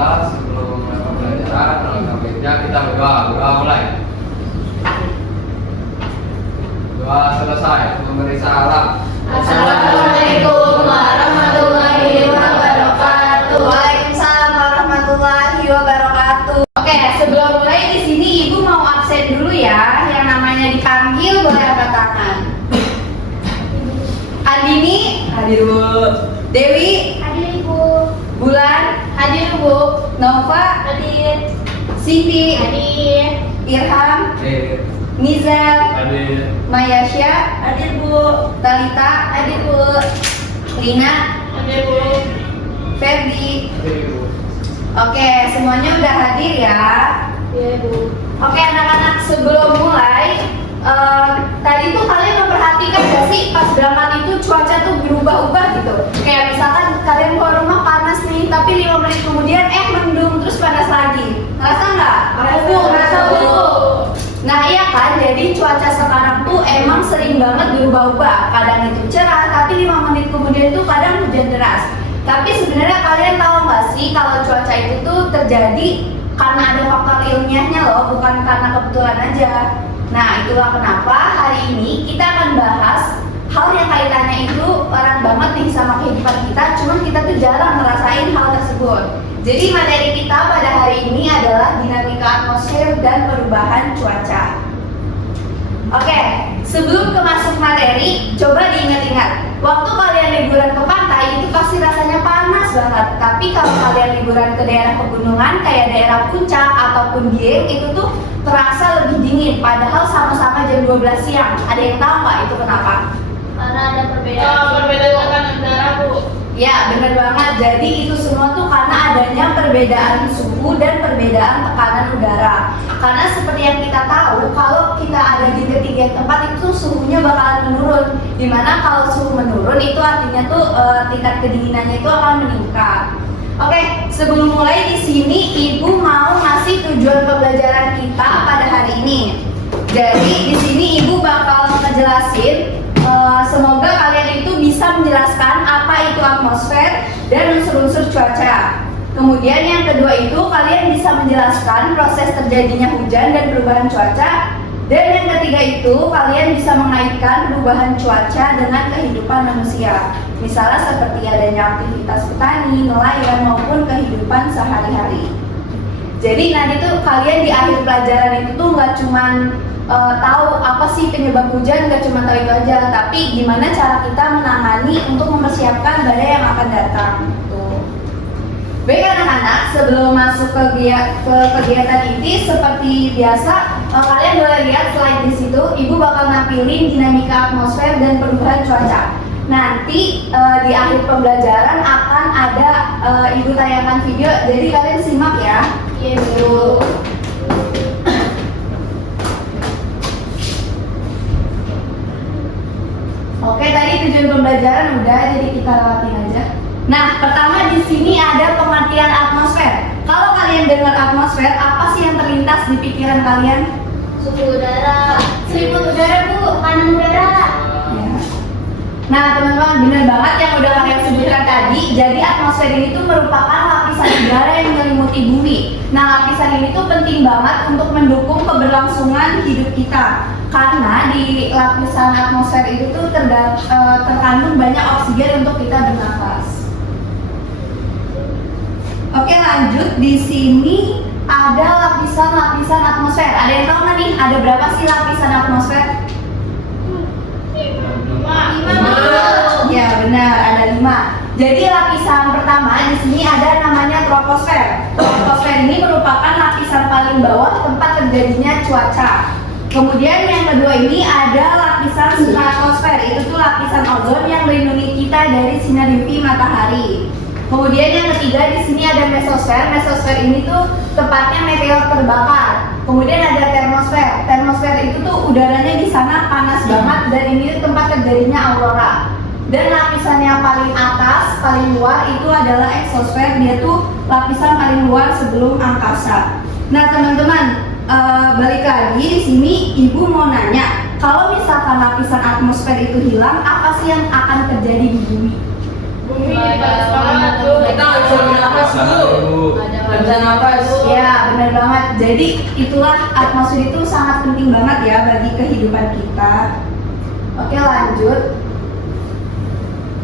kelas sebelum pembelajaran. Alangkah baiknya kita berdoa. Berdoa mulai. Doa selesai. Memberi salam. Assalamualaikum warahmatullahi wabarakatuh. Waalaikumsalam warahmatullahi wabarakatuh. Oke, sebelum mulai di sini Ibu mau absen dulu ya. Yang namanya dipanggil boleh angkat tangan. Andini, hadir Bu. Dewi, Hadir Ibu. Bulan, hadir Bu. Nova, Hadir. Siti, Hadir. Irham, Hadir. Nizar, Hadir. Mayasya, Hadir Bu. Talita, Hadir Bu. Lina, Hadir Bu. Ferdi. Hadir, Bu. Oke, semuanya udah hadir ya. Iya Bu. Oke anak-anak, sebelum mulai tadi tuh kalian memperhatikan gak sih pas berangkat itu cuaca tuh berubah-ubah gitu. Kayak misalkan kalian keluar rumah panas nih, tapi 5 menit kemudian mendung terus panas lagi. Ngerasa nggak? Ngerasa Bu. Nah iya kan, jadi cuaca sekarang tuh emang sering banget berubah-ubah. Kadang itu cerah, tapi 5 menit kemudian tuh kadang hujan deras. Tapi sebenarnya kalian tahu nggak sih kalau cuaca itu tuh terjadi karena ada faktor ilmiahnya loh, bukan karena kebetulan aja. Nah itulah kenapa hari ini kita akan bahas hal yang kaitannya itu erat banget nih sama kehidupan kita, cuman kita tuh jarang ngerasain hal tersebut. Jadi materi kita pada hari ini adalah dinamika atmosfer dan perubahan cuaca. Oke, sebelum ke masuk materi, coba diingat-ingat. Waktu kalian liburan ke pantai itu pasti rasanya panas banget. Tapi kalau kalian liburan ke daerah pegunungan kayak daerah Puncak ataupun Dieng itu tuh terasa lebih dingin. Padahal sama-sama jam 12 siang. Ada yang tahu nggak itu kenapa? Karena ada perbedaan. Perbedaan udara Bu. Ya, benar banget. Jadi itu semua tuh karena adanya perbedaan suhu dan perbedaan tekanan udara. Karena seperti yang kita tahu, kalau kita ada di ketiga tempat itu suhunya bakalan menurun. Dimana kalau suhu menurun itu artinya tuh tingkat kedinginannya itu akan meningkat. Oke, sebelum mulai di sini Ibu mau ngasih tujuan pembelajaran kita pada hari ini. Jadi di sini Ibu bakal ngejelasin. Semoga kalian itu bisa menjelaskan apa itu atmosfer dan unsur-unsur cuaca. Kemudian yang kedua itu kalian bisa menjelaskan proses terjadinya hujan dan perubahan cuaca. Dan yang ketiga itu kalian bisa mengaitkan perubahan cuaca dengan kehidupan manusia. Misalnya seperti adanya aktivitas petani, nelayan maupun kehidupan sehari-hari. Jadi nanti tuh kalian di akhir pelajaran itu tuh nggak cuman tahu apa sih penyebab hujan, nggak cuma tahu itu aja, tapi gimana cara kita menangani untuk mempersiapkan badai yang akan datang. Tuh. Baik anak-anak, sebelum masuk ke kegiatan inti seperti biasa, kalian boleh lihat slide di situ. Ibu bakal nampilin dinamika atmosfer dan perubahan cuaca. Nanti di akhir pembelajaran akan ada Ibu tayangkan video, jadi kalian simak ya. Iya Bu. Oke, tadi tujuan pembelajaran udah, jadi kita lewatin aja. Nah, pertama di sini ada pengertian atmosfer. Kalau kalian dengar atmosfer, apa sih yang terlintas di pikiran kalian? Suhu udara. Selimut udara Bu. Tekanan udara. Ya. Nah, teman-teman, benar banget yang udah kalian sebutkan tadi. Jadi atmosfer ini tuh merupakan lapisan udara yang menyelimuti bumi. Nah, lapisan ini tuh penting banget untuk mendukung keberlangsungan hidup kita. Karena di lapisan atmosfer itu tuh terkandung banyak oksigen untuk kita bernafas. Oke, lanjut. Di sini ada lapisan-lapisan atmosfer. Ada yang tahu nggak nih? Ada berapa sih lapisan atmosfer? 5. Ya benar, ada 5. Jadi lapisan pertama di sini ada namanya troposfer. Troposfer ini merupakan lapisan paling bawah tempat terjadinya cuaca. Kemudian yang kedua ini ada lapisan stratosfer. Itu tuh lapisan ozon yang melindungi kita dari sinar UV matahari. Kemudian yang ketiga di sini ada mesosfer. Mesosfer ini tuh tepatnya meteor terbakar. Kemudian ada termosfer. Termosfer itu tuh udaranya di sana panas banget dan ini tempat terjadinya aurora. Dan lapisan yang paling atas, paling luar itu adalah eksosfer. Dia tuh lapisan paling luar sebelum angkasa. Nah teman-teman, balik lagi di sini Ibu mau nanya, kalau misalkan lapisan atmosfer itu hilang, apa sih yang akan terjadi di bumi? Bumi panas banget bu. Kita nggak bisa bernafas bu. Nggak bisa nafas. Ya, benar banget. Jadi itulah atmosfer itu sangat penting banget ya bagi kehidupan kita. Oke, lanjut.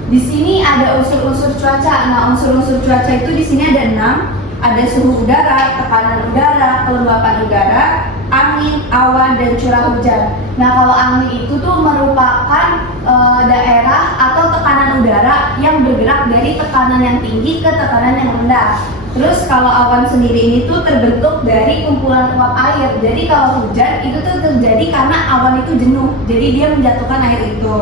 Di sini ada unsur-unsur cuaca. Nah, unsur-unsur cuaca itu di sini ada 6. Ada suhu udara, tekanan udara, kelembapan udara, angin, awan, dan curah hujan. Nah, kalau angin itu tuh merupakan daerah atau tekanan udara yang bergerak dari tekanan yang tinggi ke tekanan yang rendah. Terus kalau awan sendiri ini tuh terbentuk dari kumpulan uap air. Jadi kalau hujan itu tuh terjadi karena awan itu jenuh. Jadi dia menjatuhkan air itu.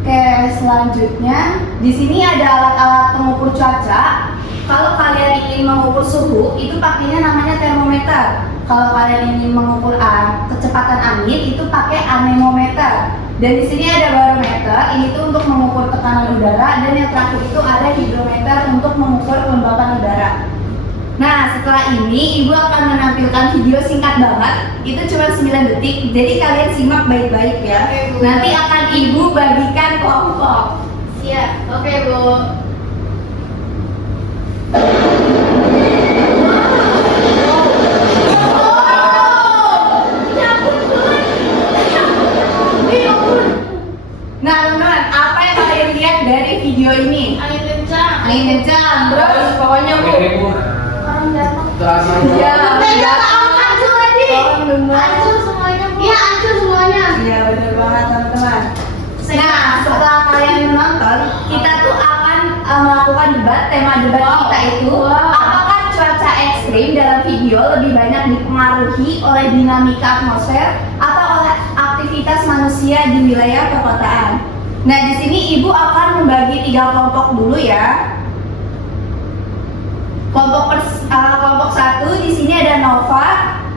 Oke, selanjutnya di sini ada alat-alat pengukur cuaca. Kalau kalian ingin mengukur suhu, itu pakainya namanya termometer. Kalau kalian ingin mengukur kecepatan angin, itu pakai anemometer. Dan di sini ada barometer, ini tuh untuk mengukur tekanan udara, dan yang terakhir itu ada hidrometer untuk mengukur kelembapan udara. Nah, setelah ini Ibu akan menampilkan video singkat banget. Itu cuma 9 detik, jadi kalian simak baik-baik ya. Oke, Bu. Nanti akan Ibu bagikan kelompok. Siap. Oke bu. Nah, teman-teman, apa yang kalian lihat dari video ini? Angin kencang. Angin kencang, terus Bawahnya bu. Oke, Bu. Orang datang. Terasa ya, Hancur lagi. tolong dengar. Hancur semuanya bu. Iya, hancur semuanya. Iya, benar banget teman-teman. Nah, setelah kalian menonton, kita tuh akan melakukan debat. Tema debat kita itu, apakah cuaca ekstrim dalam video lebih banyak dipengaruhi oleh dinamika atmosfer atau oleh aktivitas manusia di wilayah perkotaan? Nah, di sini Ibu akan membagi 3 kelompok dulu ya. Kelompok 1 di sini ada Nova,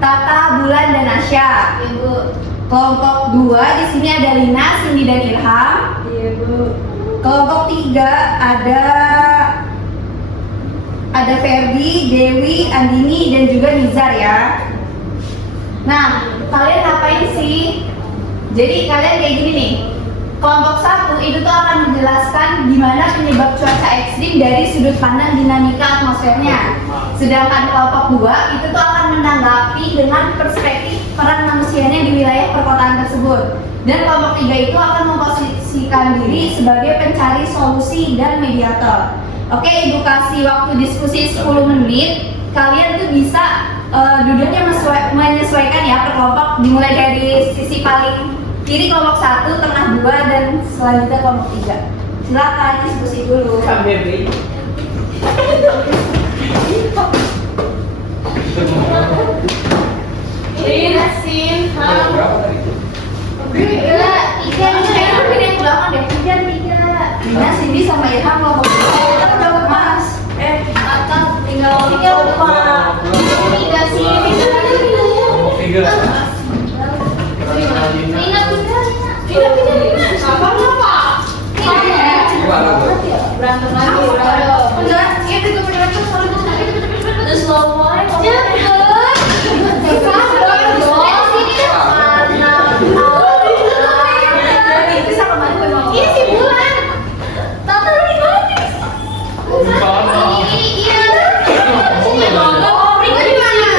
Tata, Bulan, dan Asya. Ibu. Kelompok 2 di sini ada Lina, Cindy, dan Ilham. Iya bu. Kelompok 3 ada Ferdi, Dewi, Andini, dan juga Nizar ya. Nah, kalian ngapain sih? Jadi kalian kayak gini nih. Kelompok 1 itu tuh akan menjelaskan gimana penyebab cuaca ekstrim dari sudut pandang dinamika atmosfernya. Sedangkan kelompok 2 itu tuh akan menanggapi dengan perspektif peran manusianya di wilayah perkotaan tersebut. Dan kelompok 3 itu akan memposisikan diri sebagai pencari solusi dan mediator. Oke, Ibu kasih waktu diskusi 10 menit. Kalian tuh bisa duduknya menyesuaikan ya per kelompok, dimulai dari sisi paling kiri kelompok 1, tengah 2, dan selanjutnya kelompok 3. Silakan diskusi dulu. Baby. Lin, Sin, Ham. Berapa tadi? Tiga. Kayaknya pilih yang belakang deh. 3. Lina, Cindy, sama Ilham kelompok 2. Kita udah dapat Mas. Tata tinggal Lupa. Tiga sih. Kelompok 3. Lina. Apa? Gimana, Bu? Berantem lagi. Ayo. Enggak, itu tuh beneran tuh selalu Terus slow mo. bisa kemana gue mau? Ini si Bulan. Tata lu di mana? Iya. Sini dong. Ringo di mana?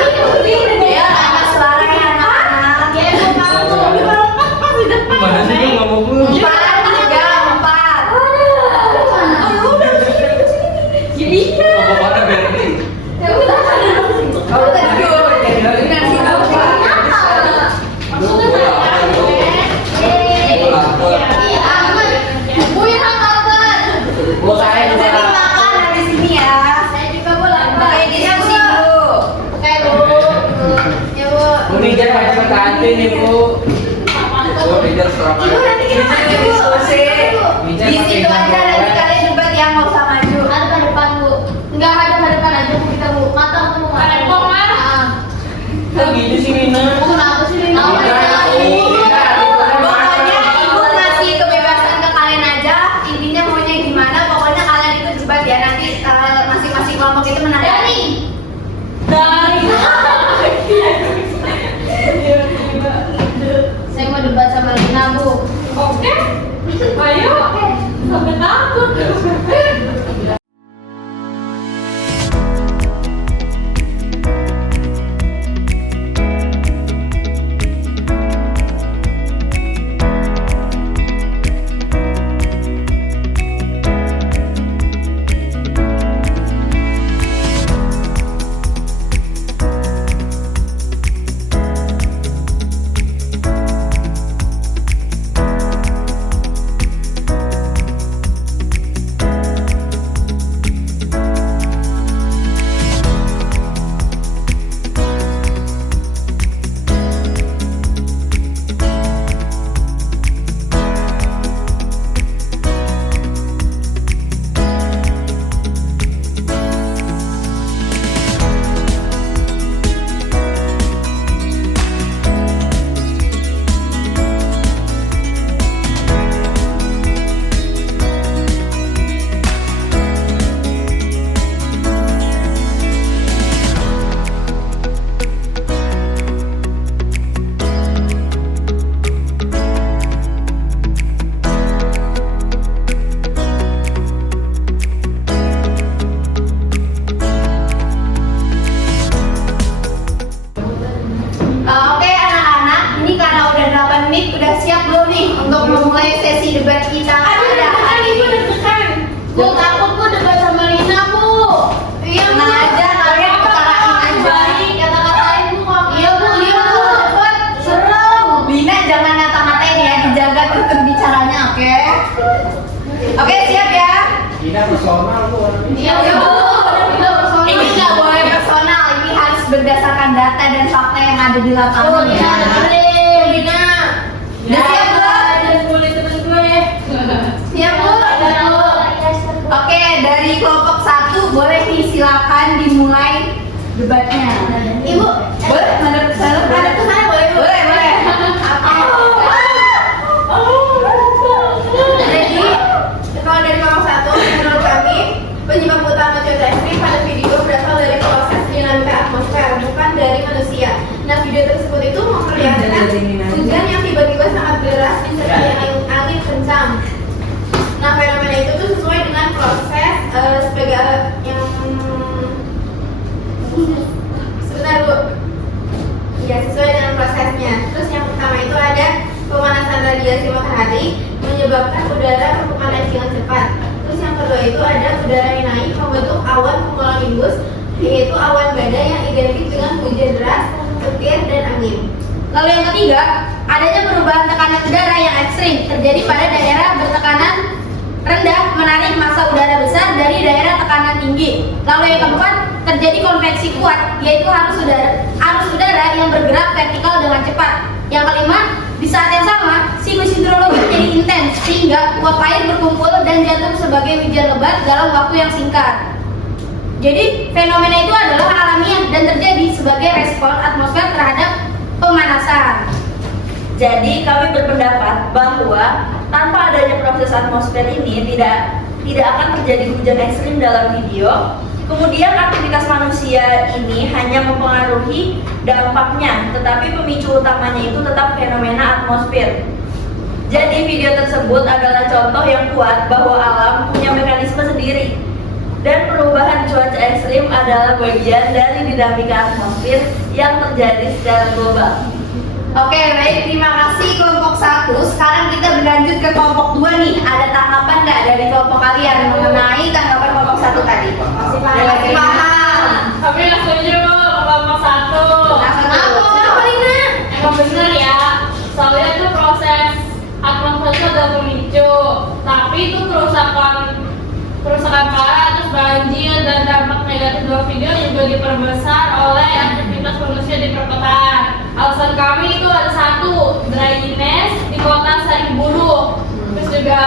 Ya, anak suara ya anak-anak. Ya, gue kamu. Pas di depan. Mana sih gue nggak mau pulang? 4, 3, 4. Jadi Kelompok mana, Berni? Kamu tadi dulu. Benar sih kamu. Maksudnya saya. Gue kayak Jadi makan dari sini ya. Saya juga boleh. Oke, diskusi dulu. Oke, Bu. Ya, Bu. Bu Nijar macam kantin nih bu. Bu, Nijar Surabaya. Ibu nanti kita pakai diskusi. Nijar Di pakai situ aja gambar. nanti kalian debat yang nggak usah maju. Ada depan, Bu. Enggak ada depan aja, Bu. Kita, Bu. Mata ketemu. Ada kok, Mas. Kok gitu sih Mina? Kenapa sih, Lina? Pokoknya ibu ngasih kebebasan ke kalian aja. Intinya maunya gimana? Pokoknya kalian itu debat ya. Nanti masing-masing kelompok itu menang. Dari. Saya mau debat sama Lina, Bu. Oke. Ayo. Oke. Udah takut. Oke anak-anak, ini karena udah 8 menit, udah siap belum nih untuk memulai sesi debat kita pada hari ini? Bu, takut bu debat sama Lina bu. Iya bu. Tenang aja, kalian utarain aja. Baik, kata-katain bu kok. Iya bu, cepet. Serem. Bina jangan ngata-ngatain ya, dijaga tutur bicaranya, oke? Oke, siap ya? Ini personal bu. Iya bu. Ini nggak boleh personal, ini harus berdasarkan data dan fakta yang ada di lapangan ya. Lina. Udah siap belum? Jangan boleh temen gue. Siap bu? Oke, dari kelompok 1 boleh nih silakan dimulai debatnya. Ibu, Boleh? Menurut saya ada kesana boleh bu? boleh, boleh. Jadi, kalau dari kelompok 1, menurut kami penyebab utama cuaca ekstrim pada video berasal dari proses dinamika atmosfer, bukan dari manusia. Nah, video tersebut itu memperlihatkan hujan yang tiba-tiba sangat deras disertai angin kencang. Nah, fenomena itu tuh sesuai dengan proses sebagai yang sebentar bu. Ya, sesuai dengan prosesnya. Terus yang pertama itu ada pemanasan radiasi matahari menyebabkan udara permukaan dengan cepat. Terus yang kedua itu ada udara yang naik membentuk awan cumulonimbus, yaitu awan badai yang identik dengan hujan deras, petir, dan angin. Lalu yang ketiga, adanya perubahan tekanan udara yang ekstrim terjadi pada daerah bertekanan rendah menarik massa udara besar dari daerah tekanan tinggi. Lalu yang keempat, terjadi konveksi kuat, yaitu arus udara yang bergerak vertikal dengan cepat. Yang kelima, di saat yang sama, siklus hidrologi menjadi intens sehingga uap air berkumpul dan jatuh sebagai hujan lebat dalam waktu yang singkat. Jadi, fenomena itu adalah alamiah dan terjadi sebagai respon atmosfer terhadap pemanasan. Jadi kami berpendapat bahwa tanpa adanya proses atmosfer ini tidak akan terjadi hujan ekstrim dalam video. Kemudian aktivitas manusia ini hanya mempengaruhi dampaknya, tetapi pemicu utamanya itu tetap fenomena atmosfer. Jadi video tersebut adalah contoh yang kuat bahwa alam punya mekanisme sendiri dan perubahan cuaca ekstrim adalah bagian dari dinamika atmosfer yang terjadi secara global. Oke, baik, terima kasih kelompok 1. Sekarang kita berlanjut ke kelompok 2 nih. Ada tanggapan nggak dari kelompok kalian mengenai tanggapan kelompok 1 tadi? Masih paham. Kami nggak setuju kelompok 1. Kenapa, Lina? Emang bener ya, soalnya itu proses atmosfer itu ada pemicu, tapi itu kerusakan parah, terus banjir dan dampak negatif dalam video juga diperbesar oleh aktivitas manusia di perkotaan. Alasan kami itu ada satu, dryness di kota sering buruk, terus juga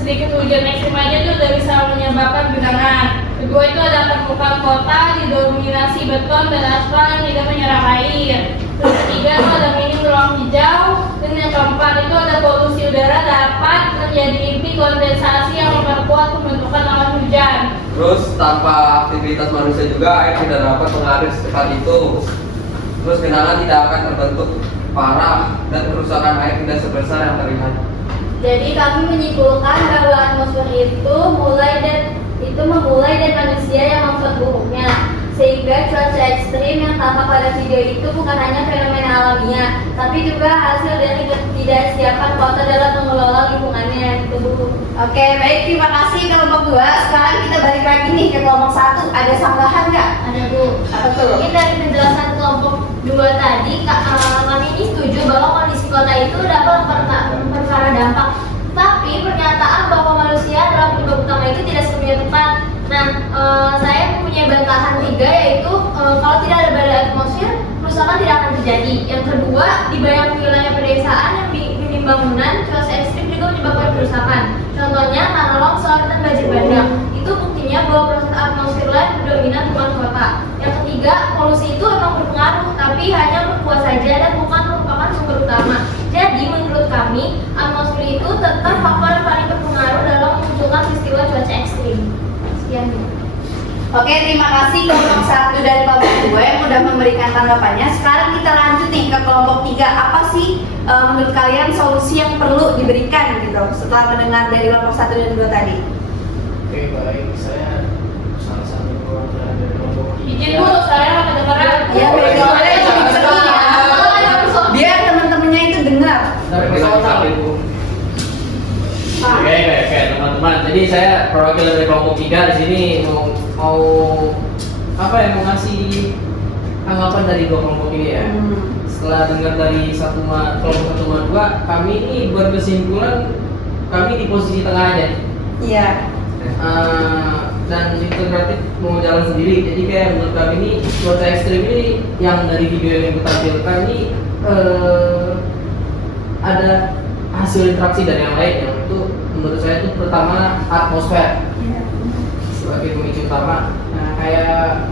sedikit hujan ekstrim aja itu udah bisa menyebabkan genangan. Kedua itu ada permukaan kota didominasi beton dan aspal yang tidak menyerap air. Terus ketiga itu ada minim ruang hijau, dan yang keempat itu ada polusi udara dapat menjadi inti kondensasi yang memperkuat pembentukan awan hujan. Terus tanpa aktivitas manusia juga air tidak dapat mengalir secepat itu. Terus genangan tidak akan terbentuk parah dan kerusakan air tidak sebesar yang terlihat. Jadi kami menyimpulkan bahwa atmosfer itu memulai dari manusia yang membuat buruknya. Sehingga cuaca ekstrim yang tampak pada video itu bukan hanya fenomena alamiah, tapi juga hasil dari ketidaksiapan kota dalam mengelola lingkungannya. Itu Bu. Oke, baik, terima kasih kelompok 2. Sekarang kita balik lagi nih ke kelompok 1. Ada sanggahan nggak? Ada Bu. Apa tuh? Mungkin dari penjelasan kelompok 2 tadi, kami ini setuju bahwa kondisi kota itu dapat memperparah dampak. Tapi pernyataan bahwa manusia adalah penyebab utama itu tidak sepenuhnya tepat. Nah, saya punya bantahan 3, yaitu kalau tidak ada badai atmosfer, kerusakan tidak akan terjadi. Yang kedua, di banyak wilayah pedesaan yang minim bangunan, cuaca ekstrim juga menyebabkan kerusakan. Contohnya tanah longsor dan banjir bandang. Itu buktinya bahwa proses atmosfer lain berdominan bukan kota. Yang ketiga, polusi itu memang berpengaruh, tapi hanya berkuasa saja dan bukan merupakan sumber utama. Jadi menurut kami, atmosfer itu tetap faktor yang paling berpengaruh dalam memunculkan peristiwa cuaca ekstrim. Sekian Bu. Oke, terima kasih kelompok 1 dan kelompok 2 yang sudah memberikan tanggapannya. Sekarang kita lanjut nih ke kelompok 3. Apa sih menurut kalian solusi yang perlu diberikan gitu setelah mendengar dari kelompok 1 dan 2 tadi? Oke, baik. Saya salah satu perwakilan dari kelompok Izin Bu, saya mau kedengeran. Ya, boleh sedikit ya. Biar teman-temannya itu dengar. Dari pesawat Bu. Oke, teman-teman. Jadi saya perwakilan dari kelompok 3 di sini mau apa ya, mau ngasih tanggapan dari dua kelompok ini ya. Setelah dengar dari kelompok 1 sama 2, kami ini berkesimpulan kami di posisi tengah aja. Iya. Dan integratif mau jalan sendiri. Jadi kayak menurut kami ini cuaca ekstrim ini yang dari video yang kita tampilkan ini ada hasil interaksi dari yang lain, yang itu menurut saya itu pertama atmosfer sebagai pemicu utama. Nah, kayak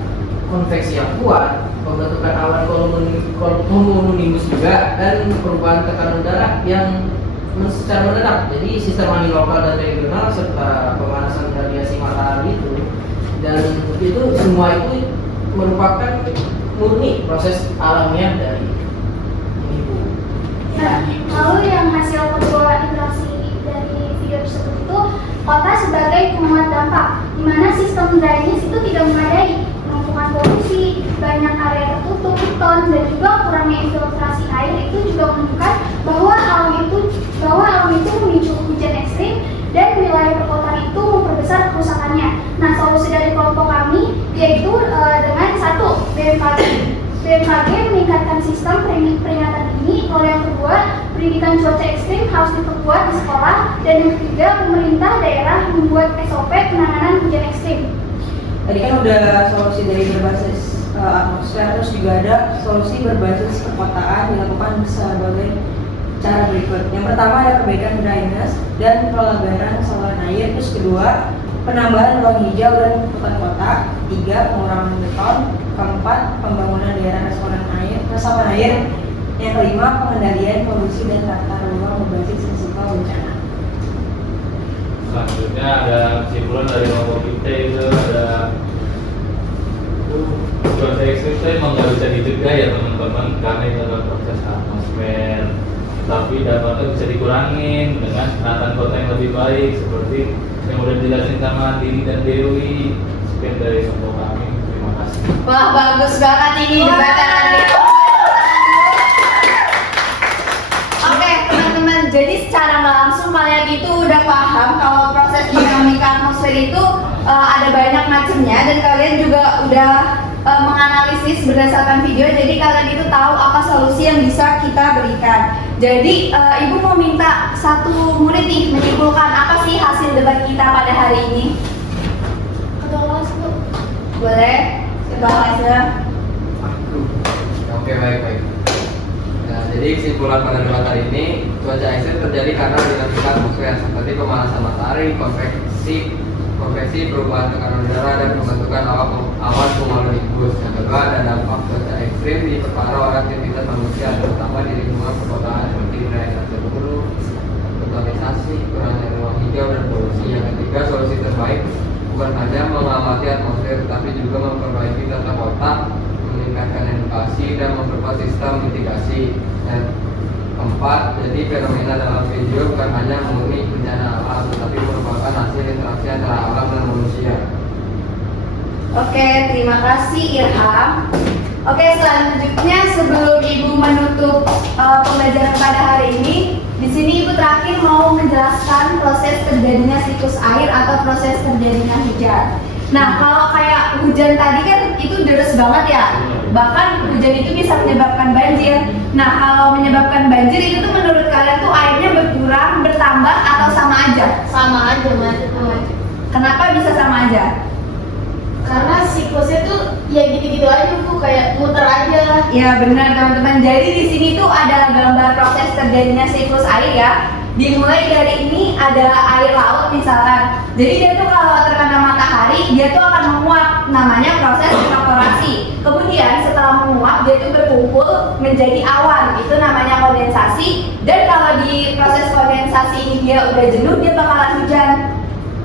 konveksi yang kuat, pembentukan awan cumulonimbus juga, dan perubahan tekanan udara yang secara mendadak. Jadi sistem angin lokal dan regional serta pemanasan radiasi matahari itu, dan itu semua itu merupakan murni proses alamiah dari ini Bu. Nah, lalu yang hasil kedua interaksi dari video tersebut itu kota sebagai penguat dampak, di mana sistem drainase itu tidak memadai, penumpukan polusi, banyak area tertutup, beton, dan juga kurangnya infiltrasi air itu juga menunjukkan bahwa alam itu memicu hujan ekstrim dan wilayah perkotaan itu memperbesar kerusakannya. Nah, solusi dari kelompok kami yaitu dengan 1, BMKG meningkatkan sistem peringatan dini. Kalau yang kedua, pendidikan cuaca ekstrim harus diperkuat di sekolah. Dan yang ketiga, pemerintah daerah membuat SOP penanganan hujan ekstrim. Tadi kan udah solusi dari berbasis atmosfer, terus juga ada solusi berbasis perkotaan dilakukan sebagai cara berikut. Yang pertama ada perbaikan drainase dan pelebaran saluran air. Terus kedua, penambahan ruang hijau dan hutan kota. 3, pengurangan beton. 4, pembangunan daerah resapan air. Yang kelima, pengendalian polusi dan tata ruang berbasis risiko bencana. Selanjutnya ada kesimpulan dari kelompok kita itu ada cuaca ekstrim itu emang nggak bisa dicegah ya teman-teman, karena itu adalah proses atmosfer. Tapi dampaknya bisa dikurangin dengan penataan kota yang lebih baik seperti yang udah dijelasin sama Dini dan Dewi. Sekian dari kelompok kami. Terima kasih. Wah, bagus banget ini debatnya. Oke, teman-teman. Jadi secara nggak langsung kalian itu udah paham kalau proses dinamika atmosfer itu ada banyak macamnya, dan kalian juga udah menganalisis berdasarkan video. Jadi kalian itu tahu apa solusi yang bisa kita berikan. Jadi Ibu mau minta satu murid nih menyimpulkan apa sih hasil debat kita pada hari ini. Ketua kelas Bu. Boleh? Bahasnya. Oke, baik. Nah, jadi kesimpulan pada debat hari ini, cuaca ekstrim terjadi karena dinamika atmosfer seperti pemanasan matahari, konveksi, perubahan tekanan udara, dan pembentukan awan cumulonimbus. Yang kedua, ada dampak cuaca ekstrim diperparah oleh aktivitas manusia, terutama di lingkungan perkotaan seperti wilayah terburuk, betonisasi, kurangnya ruang hijau, dan polusi. Yang ketiga, solusi terbaik bukan hanya mengamati atmosfer, tetapi juga memperbaiki tata kota, meningkatkan edukasi, dan memperkuat sistem mitigasi. Dan keempat, jadi fenomena dalam video bukan hanya murni bencana alam, tetapi merupakan hasil interaksi antara alam dan manusia. Oke, terima kasih Irham. Oke, selanjutnya sebelum Ibu menutup pembelajaran pada hari ini, di sini Ibu terakhir mau menjelaskan proses terjadinya siklus air atau proses terjadinya hujan. Nah, kalau kayak hujan tadi kan itu deras banget ya. Bahkan hujan itu bisa menyebabkan banjir. Nah, kalau menyebabkan banjir itu tuh menurut kalian tuh airnya berkurang, bertambah atau sama aja? Sama aja, Mas. Kenapa bisa sama aja? Karena siklusnya tuh ya gitu-gitu aja tuh, kayak muter aja. Ya benar teman-teman. Jadi di sini tuh ada gambar proses terjadinya siklus air ya. Dimulai dari ini ada air laut misalkan. Jadi dia tuh kalau terkena matahari dia tuh akan menguap. Namanya proses evaporasi. Kemudian setelah menguap dia tuh berkumpul menjadi awan. Itu namanya kondensasi. Dan kalau di proses kondensasi ini dia udah jenuh, dia bakalan hujan.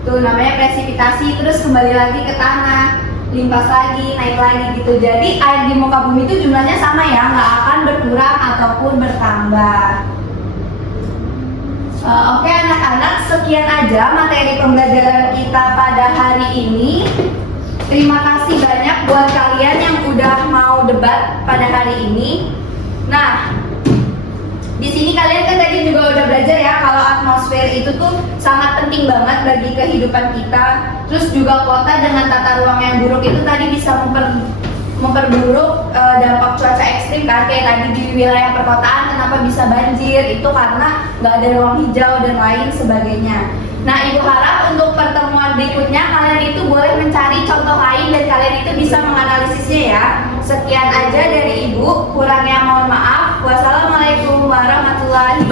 Tuh namanya presipitasi. Terus kembali lagi ke tanah, limpas lagi, naik lagi gitu. Jadi air di muka bumi itu jumlahnya sama ya, nggak akan berkurang ataupun bertambah. Oke anak-anak, sekian aja materi pembelajaran kita pada hari ini. Terima kasih banyak buat kalian yang udah mau debat pada hari ini. Nah, di sini kalian kan tadi juga udah belajar ya kalau atmosfer itu tuh sangat penting banget bagi kehidupan kita. Terus juga kota dengan tata ruang yang buruk itu tadi bisa memperburuk dampak cuaca ekstrim kan, kayak tadi di wilayah perkotaan kenapa bisa banjir, itu karena nggak ada ruang hijau dan lain sebagainya. Nah, Ibu harap untuk pertemuan berikutnya kalian itu boleh mencari contoh lain dan kalian itu bisa menganalisisnya ya. Sekian aja dari Ibu, kurangnya mohon maaf. Wassalamualaikum warahmatullahi